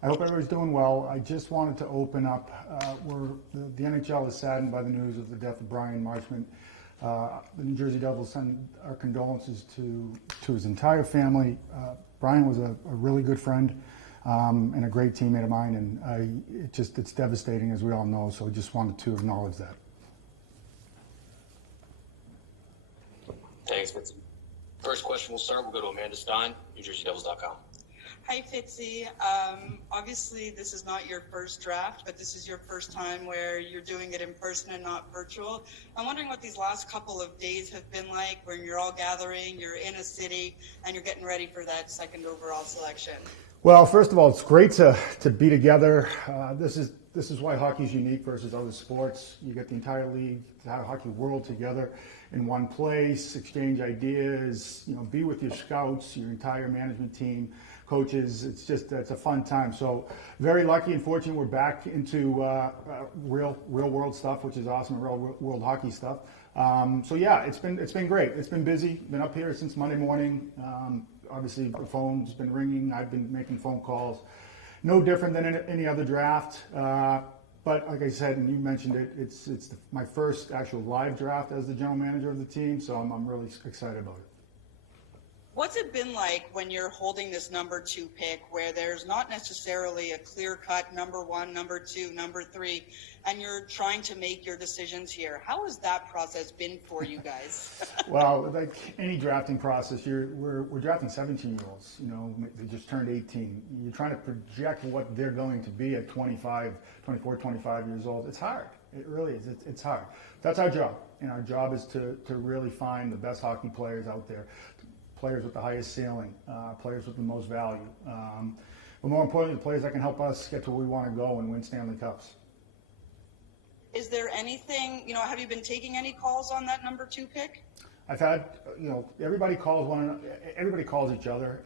I hope everybody's doing well. I just wanted to open up. The NHL is saddened by the news of the death of Brian Marchment. The New Jersey Devils send our condolences to his entire family. Brian was a really good friend and a great teammate of mine, and it's devastating, as we all know. So I just wanted to acknowledge that. Thanks, Fitzy. First question we'll start. We'll go to Amanda Stein, NewJerseyDevils.com. Hi, Fitzy. Obviously, this is not your first draft, but this is your first time where you're doing it in person and not virtual. I'm wondering what these last couple of days have been like when you're all gathering, you're in a city, and you're getting ready for that second overall selection. Well, first of all, it's great to be together. This is why hockey is unique versus other sports. You get the entire league, the hockey world together in one place, exchange ideas, be with your scouts, your entire management team, coaches. It's a fun time. So very lucky and fortunate we're back into real world stuff, which is awesome, real world hockey stuff. So yeah, it's been great. It's been busy. Been up here since Monday morning. Obviously the phone's been ringing. I've been making phone calls. No different than any other draft. But like I said, and you mentioned it, it's my first actual live draft as the general manager of the team. So I'm really excited about it. What's it been like when you're holding this number 2 pick where there's not necessarily a clear-cut number 1, number 2, number 3, and you're trying to make your decisions here? How has that process been for you guys? Well, like any drafting process, we're drafting 17-year-olds. They just turned 18. You're trying to project what they're going to be at 24, 25 years old. It's hard. It really is. It's hard. That's our job. And our job is to really find the best hockey players out there. Players with the highest ceiling, players with the most value. But more importantly, the players that can help us get to where we want to go and win Stanley Cups. Is there anything, have you been taking any calls on that number 2 pick? I've had, everybody calls each other.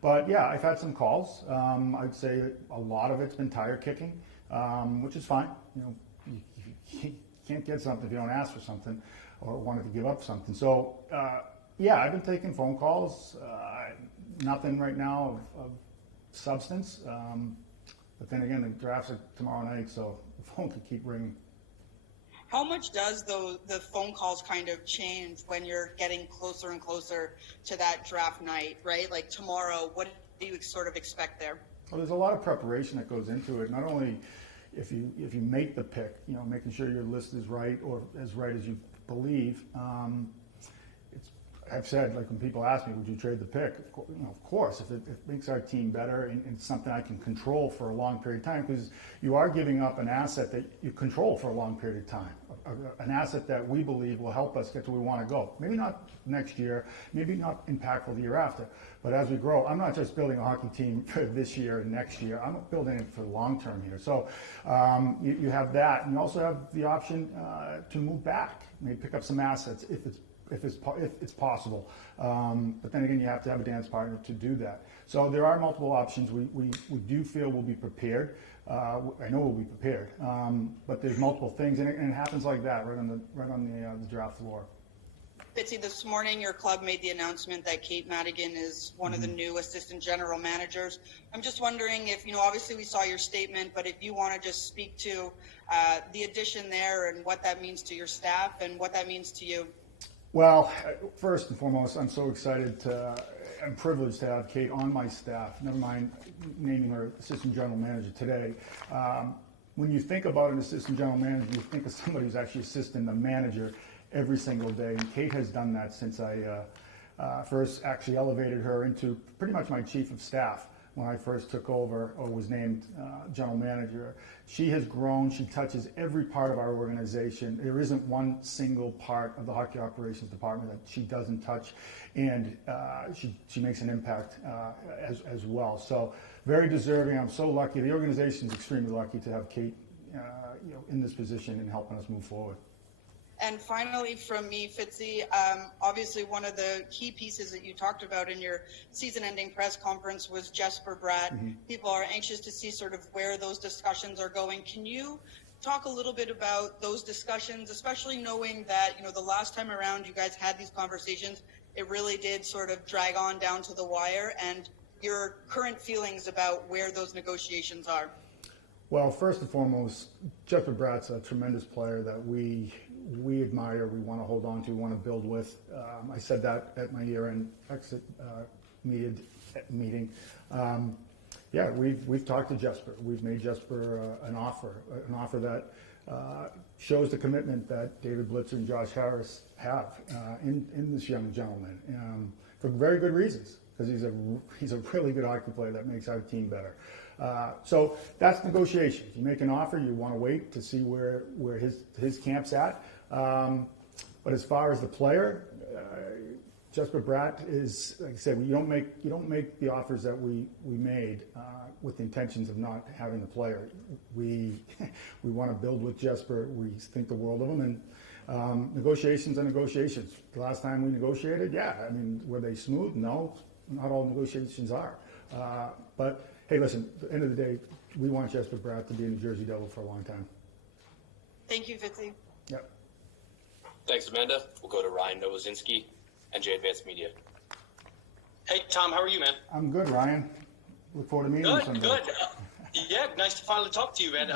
But yeah, I've had some calls. I'd say a lot of it's been tire kicking, which is fine. You can't get something if you don't ask for something or wanted to give up something. So, yeah, I've been taking phone calls. Nothing right now of substance. But then again, the drafts are tomorrow night, so the phone could keep ringing. How much does the phone calls kind of change when you're getting closer and closer to that draft night, right? Like tomorrow, what do you sort of expect there? Well, there's a lot of preparation that goes into it. Not only if you make the pick, making sure your list is right or as right as you believe. I've said, like when people ask me, would you trade the pick? Of course, if it makes our team better and it's something I can control for a long period of time, because you are giving up an asset that you control for a long period of time, an asset that we believe will help us get to where we want to go. Maybe not next year, maybe not impactful the year after, but as we grow, I'm not just building a hockey team for this year and next year. I'm building it for the long term here. So you have that, and you also have the option to move back, maybe pick up some assets if it's possible. But then again, you have to have a dance partner to do that. So there are multiple options. We do feel we'll be prepared. I know we'll be prepared. But there's multiple things, and it happens like that right on the draft floor. Fitzy, this morning your club made the announcement that Kate Madigan is one of the new assistant general managers. I'm just wondering if, obviously we saw your statement, but if you want to just speak to the addition there and what that means to your staff and what that means to you. Well, first and foremost, I'm so excited and privileged to have Kate on my staff, never mind naming her assistant general manager today. When you think about an assistant general manager, you think of somebody who's actually assisting the manager every single day. And Kate has done that since I first actually elevated her into pretty much my chief of staff when I first took over or was named general manager. She has grown. She touches every part of our organization. There isn't one single part of the hockey operations department that she doesn't touch, and she makes an impact as well. So very deserving. I'm so lucky. The organization is extremely lucky to have Kate in this position and helping us move forward. And finally, from me, Fitzy, obviously one of the key pieces that you talked about in your season-ending press conference was Jesper Bratt. Mm-hmm. People are anxious to see sort of where those discussions are going. Can you talk a little bit about those discussions, especially knowing that, the last time around you guys had these conversations, it really did sort of drag on down to the wire, and your current feelings about where those negotiations are. Well, first and foremost, Jesper Bratt's a tremendous player that we admire, we want to hold on to, we want to build with. I said that at my year-end exit meeting. Yeah, we've talked to Jesper. We've made Jesper an offer that shows the commitment that David Blitzer and Josh Harris have in this young gentleman for very good reasons, because he's a really good hockey player that makes our team better. So that's negotiations. You make an offer, you want to wait to see where his camp's at. But as far as the player, Jesper Bratt is, like I said, you don't make the offers that we made with the intentions of not having the player. We want to build with Jesper. We think the world of him, and negotiations are negotiations. The last time we negotiated, yeah, I mean, were they smooth? No, not all negotiations are. But hey, listen, at the end of the day, we want Jesper Bratt to be in the Jersey Devil for a long time. Thank you, Fitzy. Yep. Thanks, Amanda. We'll go to Ryan Nowozinski, NJ Advanced Media. Hey, Tom, how are you, man? I'm good, Ryan. Look forward to meeting you someday. Good. Yeah, nice to finally talk to you, man.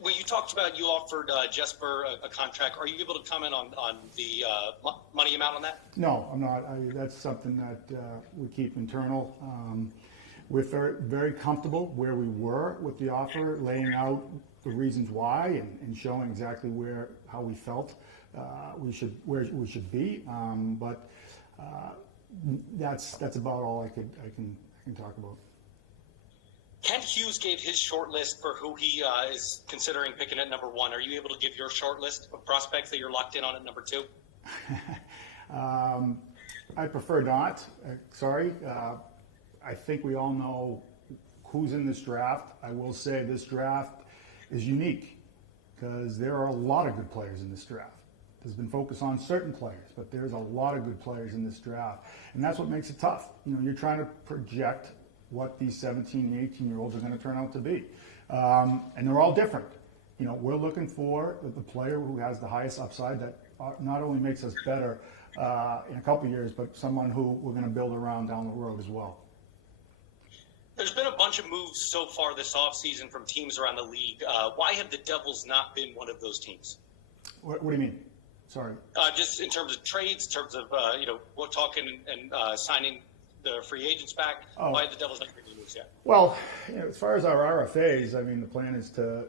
When you talked about you offered Jesper a contract, are you able to comment on the money amount on that? No, I'm not. That's something that we keep internal. We're very comfortable where we were with the offer, laying out the reasons why and showing exactly how we felt where we should be. But that's about all I can talk about. Kent Hughes gave his short list for who he is considering picking at number 1. Are you able to give your short list of prospects that you're locked in on at number 2? I prefer not. Sorry. I think we all know who's in this draft. I will say this draft is unique because there are a lot of good players in this draft. There's been focus on certain players, but there's a lot of good players in this draft. And that's what makes it tough. You're trying to project what these 17 and 18-year-olds are going to turn out to be. And they're all different. We're looking for the player who has the highest upside that not only makes us better in a couple of years, but someone who we're going to build around down the road as well. There's been a bunch of moves so far this offseason from teams around the league. Why have the Devils not been one of those teams? What do you mean? Sorry. Just in terms of trades, in terms of, we're talking and signing the free agents back. Oh. Why have the Devils not making moves yet? Well, as far as our RFAs, I mean, the plan is to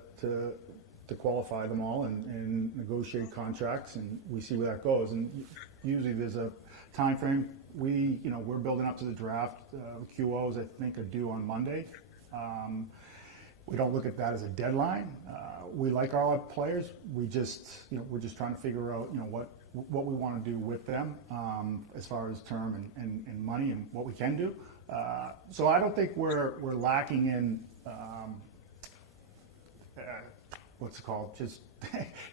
qualify them all and negotiate contracts, and we see where that goes. And usually there's a time frame. We're building up to the draft. QOs, I think, are due on Monday. We don't look at that as a deadline. We like our players. We're just trying to figure out, what we want to do with them as far as term and money and what we can do. So I don't think we're lacking in what's it called, just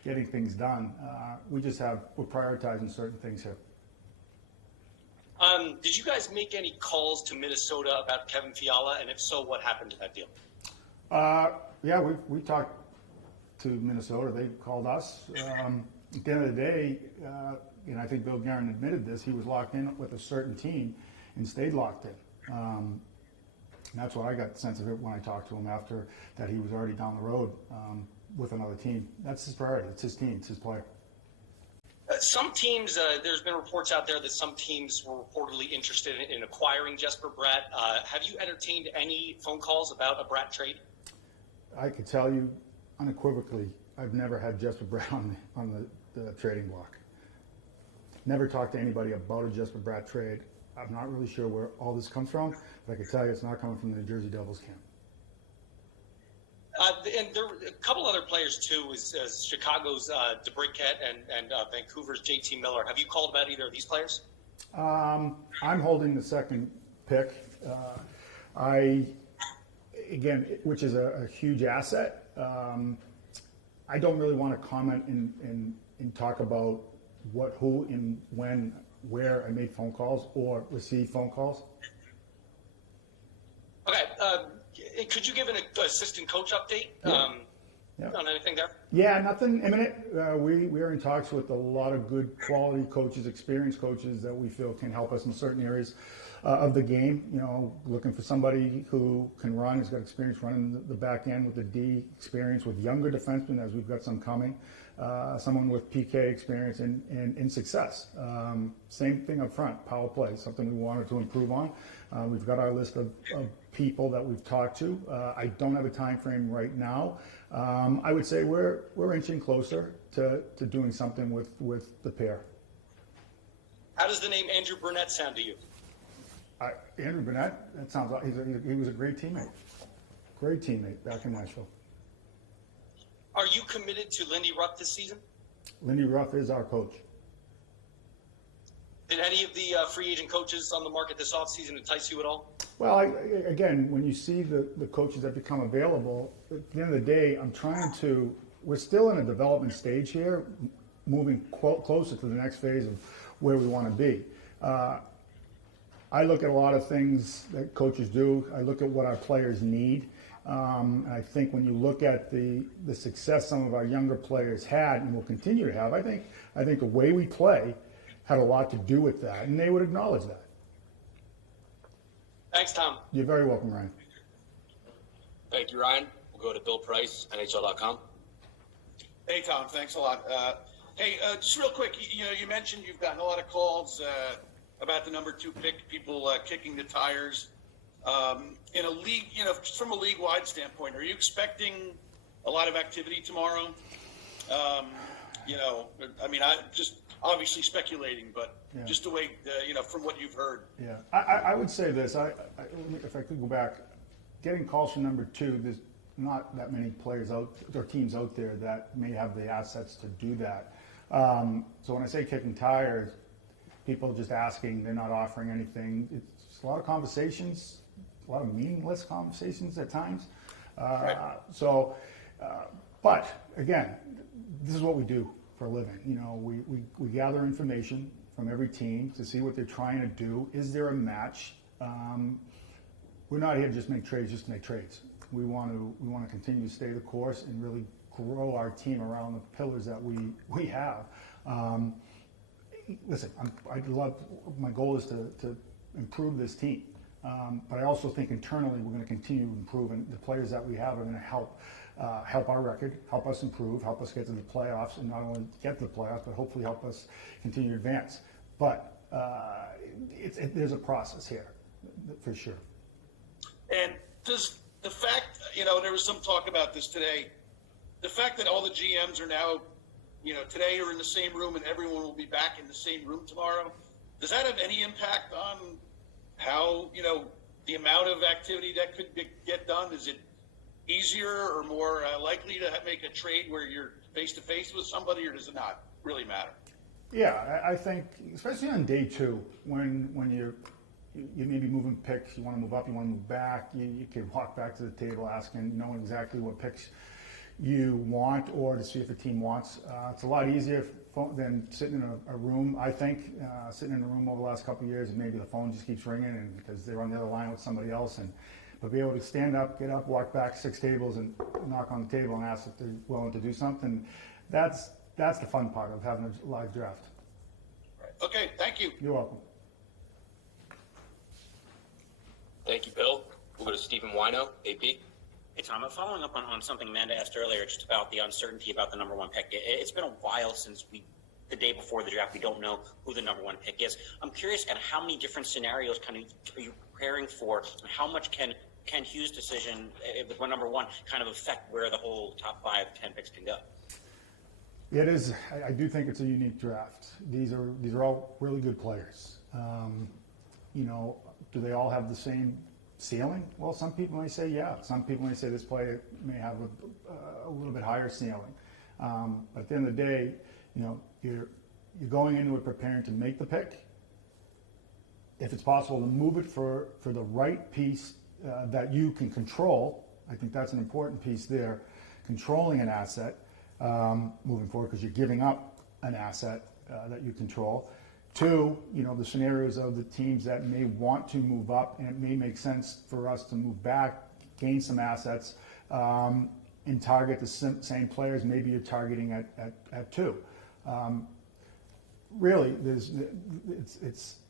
getting things done. We're prioritizing certain things here. Did you guys make any calls to Minnesota about Kevin Fiala, and if so, what happened to that deal? Yeah, we talked to Minnesota. They called us. At the end of the day, and I think Bill Guerin admitted this, he was locked in with a certain team and stayed locked in. And that's what I got the sense of it when I talked to him after that he was already down the road with another team. That's his priority. It's his team. It's his player. Some teams, there's been reports out there that some teams were reportedly interested in acquiring Jesper Bratt. Have you entertained any phone calls about a Bratt trade? I could tell you unequivocally, I've never had Jesper Bratt on the trading block. Never talked to anybody about a Jesper Bratt trade. I'm not really sure where all this comes from, but I can tell you it's not coming from the New Jersey Devils camp. And there are a couple other players too, is Chicago's DeBrincat and Vancouver's JT Miller. Have you called about either of these players? I'm holding the second pick. Which is a huge asset. I don't really want to comment and talk about what, who, and when, where I made phone calls or received phone calls. Okay. Could you give an assistant coach update on anything there? Yeah, nothing imminent. We are in talks with a lot of good quality coaches, experienced coaches that we feel can help us in certain areas of the game. Looking for somebody who can run, has got experience running the back end with the D experience, with younger defensemen, as we've got some coming. Someone with PK experience and success. Same thing up front, power play, something we wanted to improve on. We've got our list of people that we've talked to. I don't have a time frame right now. I would say we're inching closer to doing something with the pair. How does the name Andrew Burnett sound to you? Andrew Burnett, that sounds like he was a great teammate. Great teammate back in Nashville. Are you committed to Lindy Ruff this season? Lindy Ruff is our coach. Did any of the free agent coaches on the market this offseason entice you at all? Well, again, when you see the coaches that become available, at the end of the day, we're still in a development stage here, moving closer to the next phase of where we want to be. I look at a lot of things that coaches do. I look at what our players need. And I think when you look at the success some of our younger players had and will continue to have, I think the way we play had a lot to do with that, and they would acknowledge that. Thanks, Tom. You're very welcome, Ryan. Thank you, Ryan. We'll go to Bill Price, NHL.com. Hey, Tom. Thanks a lot. Hey, just real quick, you mentioned you've gotten a lot of calls about the number 2 pick, people kicking the tires. In a league, from a league-wide standpoint, are you expecting a lot of activity tomorrow? I just obviously speculating, but yeah. Just the way, from what you've heard. Yeah, I would say this. If I could go back, getting calls from number 2, there's not that many players or teams out there that may have the assets to do that. So when I say kicking tires, people just asking, they're not offering anything. It's a lot of conversations, a lot of meaningless conversations at times. Right. But again, this is what we do for a living. We gather information from every team to see what they're trying to do. Is there a match? We're not here to just make trades just to make trades. We want to continue to stay the course and really grow our team around the pillars that we have. Listen, my goal is to improve this team. But I also think internally we're going to continue to improve, and the players that we have are going to help our record, help us improve, help us get to the playoffs, and not only get to the playoffs, but hopefully help us continue to advance. But there's a process here, for sure. And does the fact, there was some talk about this today, the fact that all the GMs are now, today are in the same room and everyone will be back in the same room tomorrow, does that have any impact on how, the amount of activity that could get done? Is it easier or more likely to make a trade where you're face-to-face with somebody, or does it not really matter? Yeah, I think, especially on day 2, when you may be moving picks, you want to move up, you want to move back, you can walk back to the table asking, knowing exactly what picks you want, or to see if a team wants. It's a lot easier than sitting in a room, I think. Sitting in a room over the last couple of years, and maybe the phone just keeps ringing and because they're on the other line with somebody else. But be able to stand up, get up, walk back 6 tables and knock on the table and ask if they're willing to do something, that's the fun part of having a live draft. Okay, thank you. You're welcome. Thank you, Bill. We'll go to Stephen Wino, AP. Hey, Tom, following up on something Amanda asked earlier, just about the uncertainty about the number 1 pick. It's been a while since the day before the draft, we don't know who the number 1 pick is. I'm curious kind of how many different scenarios kind of are you preparing for, and how much can Ken Hughes' decision with number 1 kind of affect where the whole top 5, 10 picks can go? It is. I do think it's a unique draft. These are all really good players. Do they all have the same ceiling? Well, some people may say yeah. Some people may say this player may have a little bit higher ceiling. But at the end of the day, you're going into it preparing to make the pick. If it's possible to move it for the right piece that you can control, I think that's an important piece there. Controlling an asset moving forward, because you're giving up an asset that you control. 2, the scenarios of the teams that may want to move up, and it may make sense for us to move back, gain some assets, and target the same players. Maybe you're targeting at 2. Really,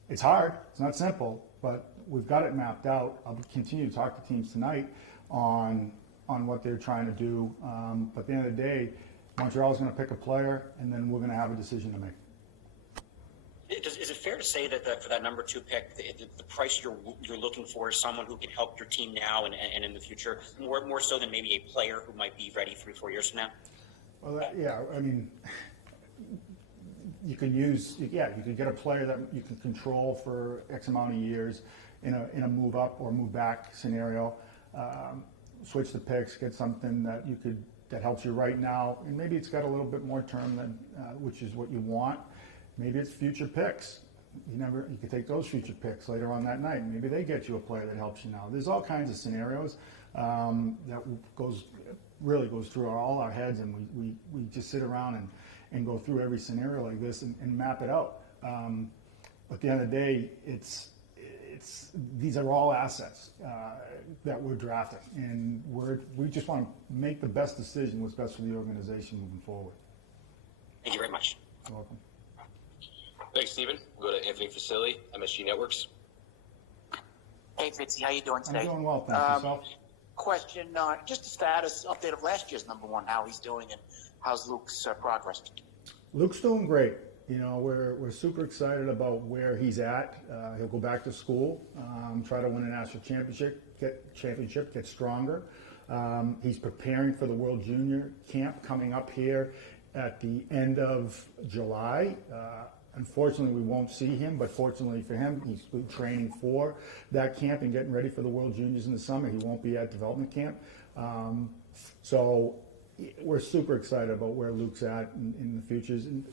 it's hard. It's not simple. but we've got it mapped out. I'll continue to talk to teams tonight on what they're trying to do. But at the end of the day, Montreal's going to pick a player, and then we're going to have a decision to make. Is it fair to say that for that number 2 pick, the price you're looking for is someone who can help your team now and in the future, more so than maybe a player who might be ready 3-4 years from now? Well, yeah, I mean, you can get a player that you can control for X amount of years in a move up or move back scenario. Switch the picks, get something that helps you right now, and maybe it's got a little bit more term than which is what you want. Maybe it's future picks. You could take those future picks later on that night. Maybe they get you a player that helps you now. There's all kinds of scenarios that really goes through all our heads, and we just sit around and go through every scenario like this and map it out. At the end of the day, these are all assets that we're drafting, and we just want to make the best decision, what's best for the organization moving forward. Thank you very much. You're welcome. Thanks, Stephen. We'll go to Anthony Facility, MSG Networks. Hey, Fitzy, how you doing today? I'm doing well, thanks. Yourself? Question, just a status update of last year's number 1, how he's doing, and how's Luke's progress? Luke's doing great. You know, we're super excited about where he's at. He'll go back to school, try to win a national championship, get stronger. He's preparing for the World Junior Camp coming up here at the end of July. Unfortunately, we won't see him, but fortunately for him, he's been training for that camp and getting ready for the World Juniors in the summer. He won't be at development camp. So we're super excited about where Luke's at in the futures. And,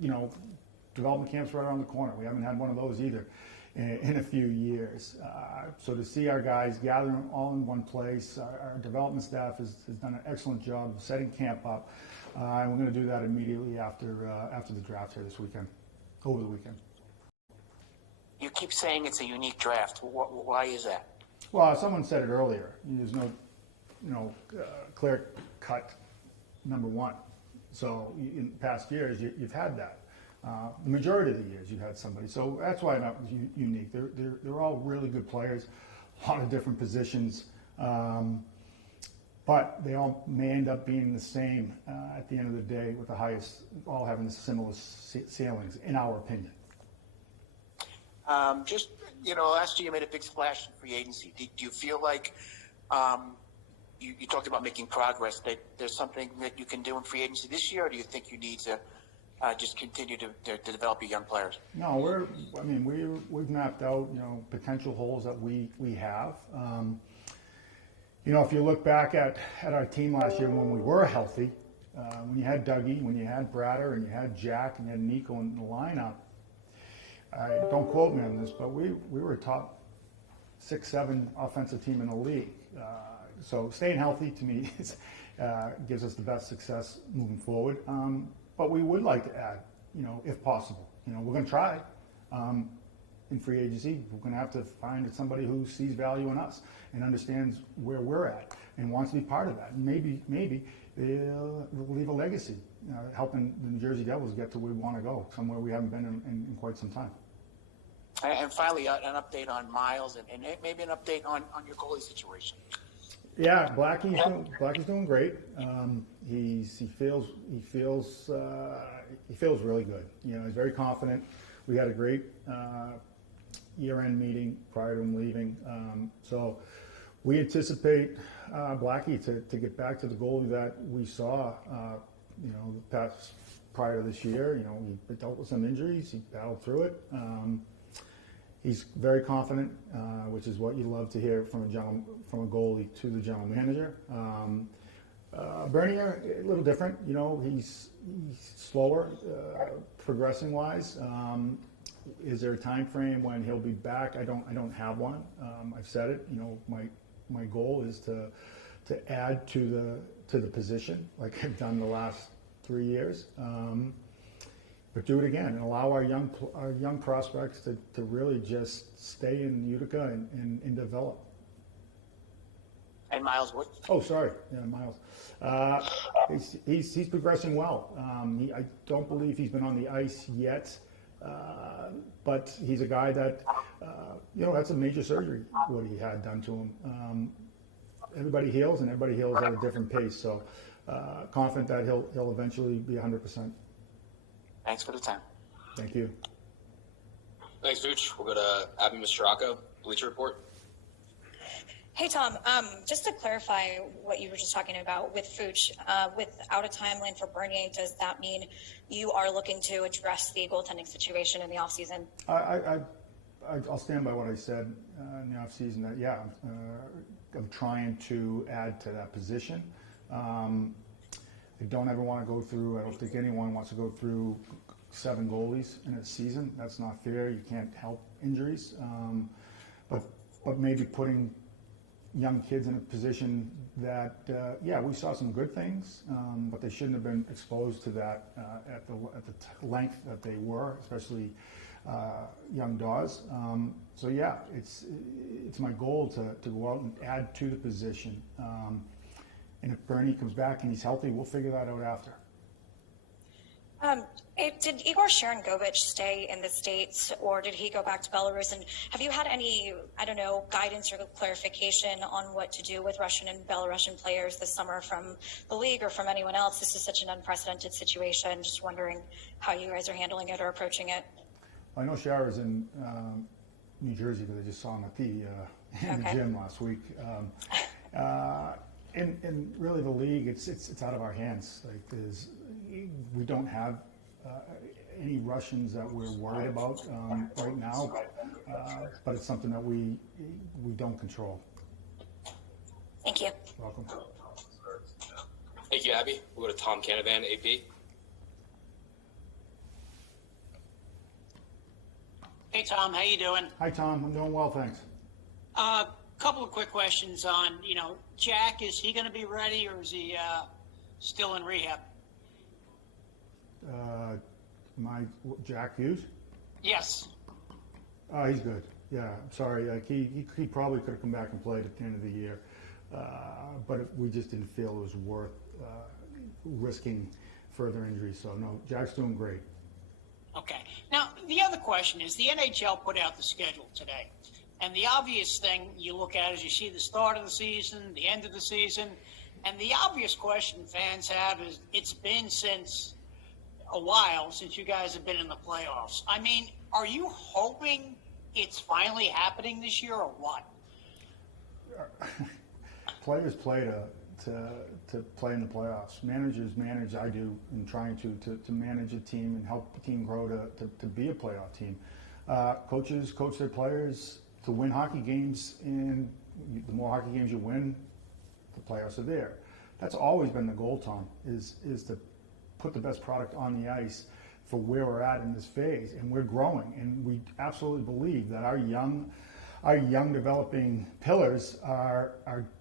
you know, development camp's right around the corner. We haven't had one of those either in a few years. So to see our guys gathering all in one place, our development staff has done an excellent job of setting camp up. And we're going to do that immediately after the draft here this weekend. Over the weekend. You keep saying it's a unique draft. Why is that? Well, someone said it earlier. There's no, clear-cut number 1. So in past years, you've had that. The majority of the years, you've had somebody. So that's why that was unique. They're all really good players, a lot of different positions. But they all may end up being the same at the end of the day, with the highest, all having similar ceilings, in our opinion. Last year you made a big splash in free agency. Do you feel like you talked about making progress, that there's something that you can do in free agency this year, or do you think you need to just continue to develop your young players? No, we've mapped out, potential holes that we have. If you look back at our team last year when we were healthy, when you had Dougie, when you had Bratter, and you had Jack, and you had Nico in the lineup, don't quote me on this, but we were a top 6-7 offensive team in the league. So staying healthy, to me, gives us the best success moving forward. But we would like to add, if possible. We're going to try. In free agency, we're going to have to find somebody who sees value in us and understands where we're at and wants to be part of that. And maybe they'll leave a legacy, helping the New Jersey Devils get to where we want to go, somewhere we haven't been in quite some time. And finally, an update on Miles and maybe an update on your goalie situation. Yeah, Blackie's doing great. He feels really good. He's very confident. We had a great year-end meeting prior to him leaving. So we anticipate Blackie to get back to the goalie that we saw, the past prior to this year. He dealt with some injuries. He battled through it. He's very confident, which is what you love to hear from a goalie to the general manager. Bernier, a little different. He's slower, progressing-wise. Is there a time frame when he'll be back? I don't have one. I've said it. My goal is to add to the position like I've done the last 3 years, but do it again and allow our young prospects to really just stay in Utica and develop. And Miles Wood? Oh, sorry. Yeah, Miles. He's progressing well. I don't believe he's been on the ice yet But he's a guy that, that's a major surgery, what he had done to him. Everybody heals, and everybody heals at a different pace. So confident that he'll eventually be 100%. Thanks for the time. Thank you. Thanks, Vooch. We'll go to Abby Mistracco, Bleacher Report. Hey, Tom, just to clarify what you were just talking about with Vooch, without a timeline for Bernier, does that mean you are looking to address the goaltending situation in the offseason? I'll stand by what I said in the offseason that, yeah, I'm trying to add to that position. I don't ever want to go through, I don't think anyone wants to go through 7 goalies in a season. That's not fair. You can't help injuries. But maybe putting young kids in a position that, we saw some good things, but they shouldn't have been exposed to that at the length that they were, especially young Dawes. So yeah, it's my goal to go out and add to the position. And if Bernie comes back and he's healthy, we'll figure that out after. Did Igor Sharangovich stay in the States, or did he go back to Belarus? And have you had any, guidance or clarification on what to do with Russian and Belarusian players this summer from the league or from anyone else? This is such an unprecedented situation. Just wondering how you guys are handling it or approaching it. I know Shara's in New Jersey because I just saw him at in the gym last week. And really, the league, it's out of our hands. Like, we don't have any Russians that we're worried about right now, but it's something that we don't control. Thank you. You're welcome. Thank you, Abby. We'll go to Tom Canavan, AP. Hey, Tom, how you doing? Hi, Tom. I'm doing well, thanks. Couple of quick questions on, Jack, is he going to be ready or is he still in rehab? Jack Hughes? Yes. He's good. Yeah, I'm sorry. Like he probably could have come back and played at the end of the year, but we just didn't feel it was worth risking further injury. So no, Jack's doing great. Okay. Now, the other question is the NHL put out the schedule today. And the obvious thing you look at is you see the start of the season, the end of the season. And the obvious question fans have is it's been since a while since you guys have been in the playoffs. I mean, are you hoping it's finally happening this year or what? Players play to play in the playoffs. Managers manage, I do, in trying to manage a team and help the team grow to be a playoff team. Coaches coach their players to win hockey games, and the more hockey games you win, the playoffs are there. That's always been the goal, Tom, is to put the best product on the ice for where we're at in this phase, and we're growing, and we absolutely believe that our young developing pillars are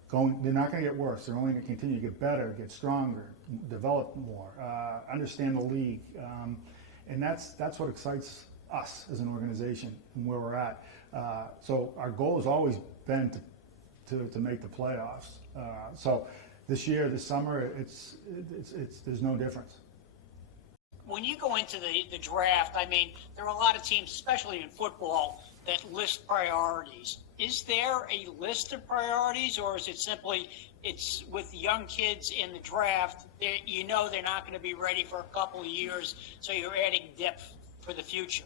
going. They're not going to get worse. They're only going to continue to get better, get stronger, develop more, understand the league, and that's what excites us as an organization and where we're at. So our goal has always been to make the playoffs. So this year, this summer, it's there's no difference. When you go into the draft, I mean, there are a lot of teams, especially in football, that list priorities. Is there a list of priorities, or is it simply it's with young kids in the draft, they're not going to be ready for a couple of years, so you're adding depth for the future?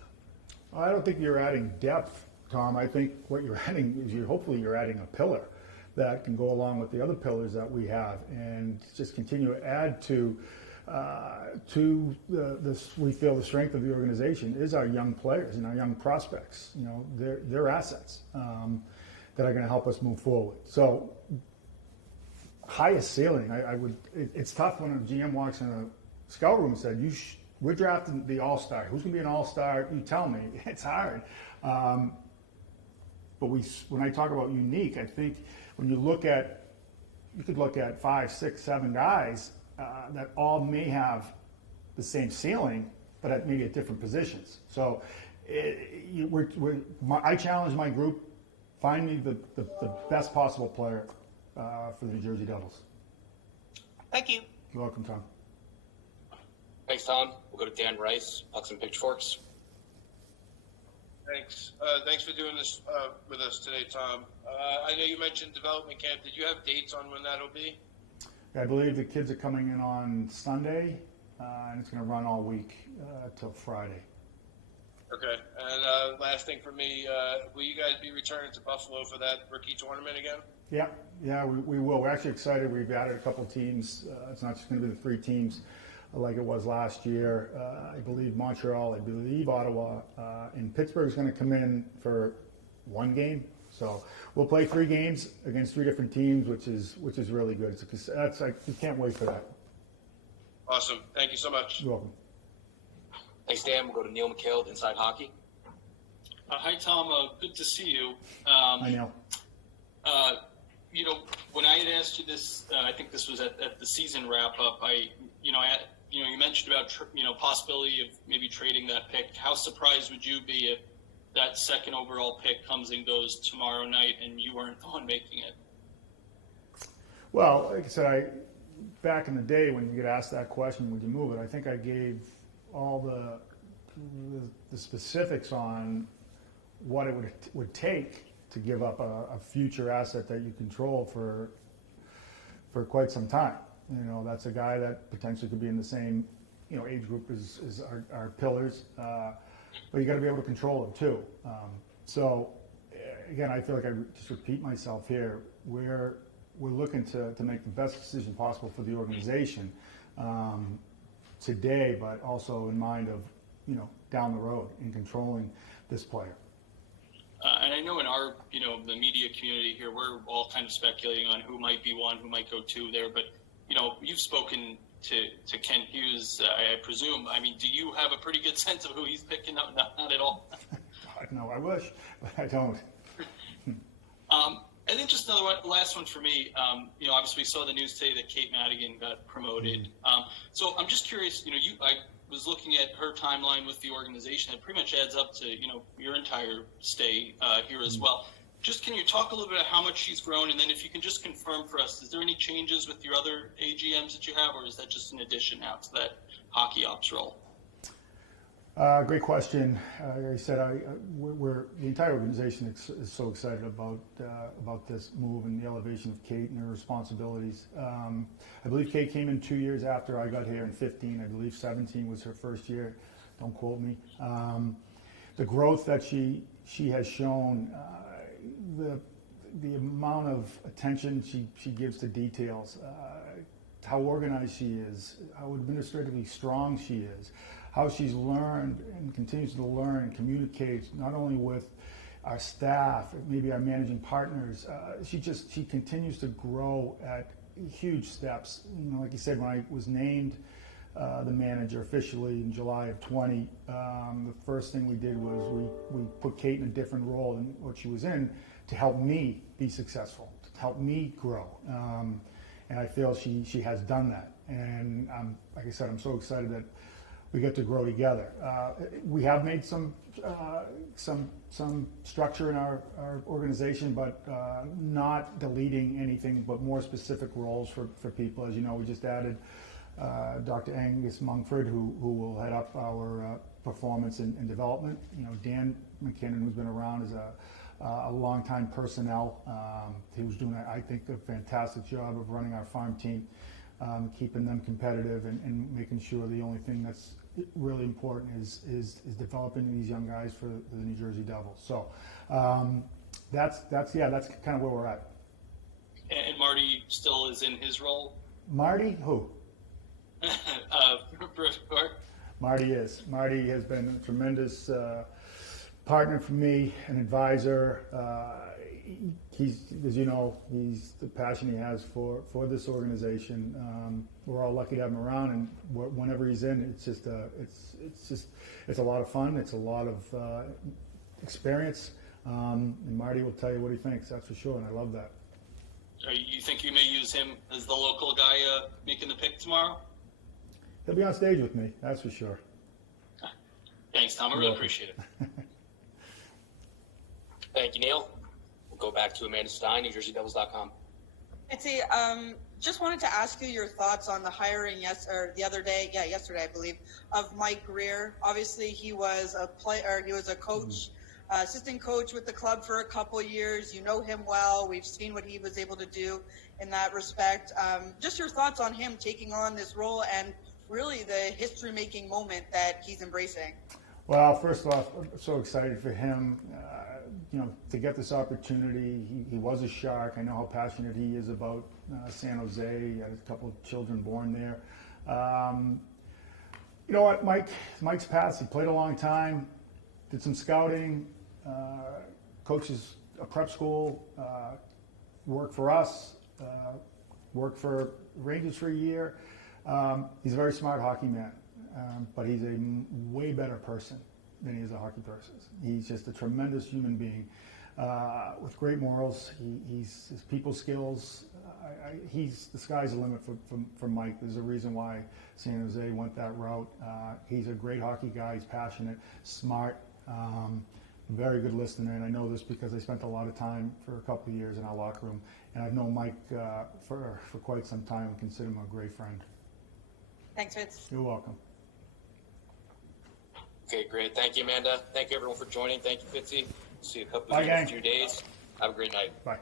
Well, I don't think you're adding depth, Tom. I think what you're adding is hopefully you're adding a pillar that can go along with the other pillars that we have, and just continue to add to we feel the strength of the organization is our young players and our young prospects. They're assets that are going to help us move forward. So highest ceiling, it's tough when a GM walks in a scout room and said, we're drafting the all-star. Who's going to be an all-star? You tell me. It's hard. But when I talk about unique, I think when you could look at 5, 6, 7 guys that all may have the same ceiling, but maybe at different positions. So I challenge my group, find me the best possible player for the New Jersey Devils. Thank you. You're welcome, Tom. Thanks, Tom. We'll go to Dan Rice, Pucks and Pitchforks. Thanks. Thanks for doing this with us today, Tom. I know you mentioned development camp. Did you have dates on when that'll be? I believe the kids are coming in on Sunday, and it's going to run all week till Friday. Okay. And last thing for me, will you guys be returning to Buffalo for that rookie tournament again? Yeah, we will. We're actually excited. We've added a couple teams. It's not just going to be the 3 teams like it was last year. I believe Montreal, I believe Ottawa, and Pittsburgh is going to come in for 1 game. So we'll play 3 games against 3 different teams, which is really good. We can't wait for that. Awesome. Thank you so much. You're welcome. Thanks, Dan. We'll go to Neil McHale with Inside Hockey. Hi, Tom. Good to see you. Hi, Neil. You know, when I had asked you this, I think this was at the season wrap-up. You mentioned about possibility of maybe trading that pick. How surprised would you be if that second overall pick comes and goes tomorrow night and you weren't the one making it? Well, like I said, back in the day when you get asked that question, would you move it? I think I gave all the specifics on what it would take to give up a future asset that you control for quite some time. You know, that's a guy that potentially could be in the same, age group as our pillars, but you got to be able to control him too. So again, I feel like I just repeat myself here. We're looking to make the best decision possible for the organization today, but also in mind of, down the road in controlling this player. And I know in our, the media community here, we're all kind of speculating on who might be 1, who might go 2 there. But, you've spoken to Ken Hughes, I presume. I mean, do you have a pretty good sense of who he's picking up? Not at all. No, I wish, but I don't. And then just another last one for me. Obviously we saw the news today that Kate Madigan got promoted. So I'm just curious, I was looking at her timeline with the organization. It pretty much adds up to, your entire stay here as well. Just can you talk a little bit about how much she's grown? And then if you can just confirm for us, is there any changes with your other AGMs that you have, or is that just an addition now to that hockey ops role? Great question. Like I said, the entire organization is so excited about this move and the elevation of Kate and her responsibilities. I believe Kate came in 2 years after I got here in 15. I believe 17 was her first year. Don't quote me. The growth that she has shown, the amount of attention she gives to details, how organized she is, how administratively strong she is, how she's learned and continues to learn and communicates not only with our staff, maybe our managing partners. She continues to grow at huge steps. Like you said, when I was named the manager officially in July of 20, the first thing we did was we put Kate in a different role than what she was in to help me be successful, to help me grow. And I feel she has done that. And like I said, I'm so excited that we get to grow together. We have made some structure in our organization, but not deleting anything, but more specific roles for people. As you know, we just added Dr. Angus Mungford, who will head up our performance and development. Dan McKinnon, who's been around as a longtime personnel. He was doing, I think, a fantastic job of running our farm team, keeping them competitive and making sure the only thing that's really important is developing these young guys for the New Jersey Devils. So that's kind of where we're at. And Marty still is in his role? Marty? Who? Marty is. Marty has been a tremendous partner for me, an advisor. He's, as you know, he's the passion he has for this organization. We're all lucky to have him around, and whenever he's in, it's a lot of fun. It's a lot of experience, and Marty will tell you what he thinks. That's for sure, and I love that. You think you may use him as the local guy making the pick tomorrow? He'll be on stage with me. That's for sure. Thanks, Tom. I really appreciate it. Thank you, Neil. We'll go back to Amanda Stein, NewJerseyDevils.com. Nancy, just wanted to ask you your thoughts on the hiring yesterday, I believe, of Mike Greer. Obviously, he was a player, he was a coach assistant coach with the club for a couple of years. You know him well. We've seen what he was able to do in that respect. Just your thoughts on him taking on this role and really the history-making moment that he's embracing. Well, first off, I'm so excited for him, to get this opportunity. He was a Shark. I know how passionate he is about San Jose. He had a couple of children born there. You know what, Mike's past, he played a long time, did some scouting, coaches a prep school, worked for us, worked for Rangers for a year. He's a very smart hockey man, but he's a way better person than he is a hockey person. He's just a tremendous human being with great morals. His people skills. The sky's the limit for Mike. There's a reason why San Jose went that route. He's a great hockey guy. He's passionate, smart, very good listener. And I know this because I spent a lot of time for a couple of years in our locker room, and I've known Mike for quite some time and consider him a great friend. Thanks, Fitz. You're welcome. Okay, great. Thank you, Amanda. Thank you, everyone, for joining. Thank you, Fitzy. See you in a Bye, gang. few days. Have a great night. Bye.